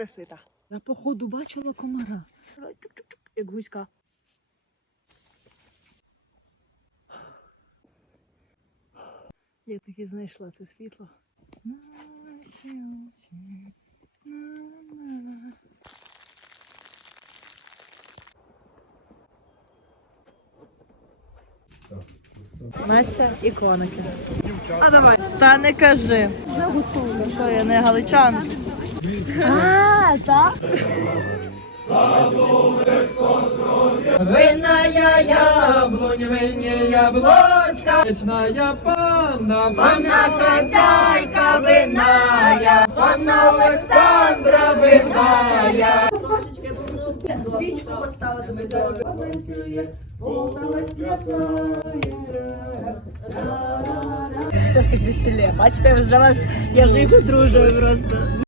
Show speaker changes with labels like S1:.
S1: одесита. Я походу бачила комара. Як гуська. Я таки знайшла це світло.
S2: Настя і коники. А давай. Та не кажи. Що я не галичан? А, так?
S3: Винная яблонь, винні яблочка, Вічная панна, панна хазяйка виная, панна Олександра виная.
S2: Свічку поставити здоров'я. Це сказати весілля. Бачите, вже вас, я вже їх одружую просто.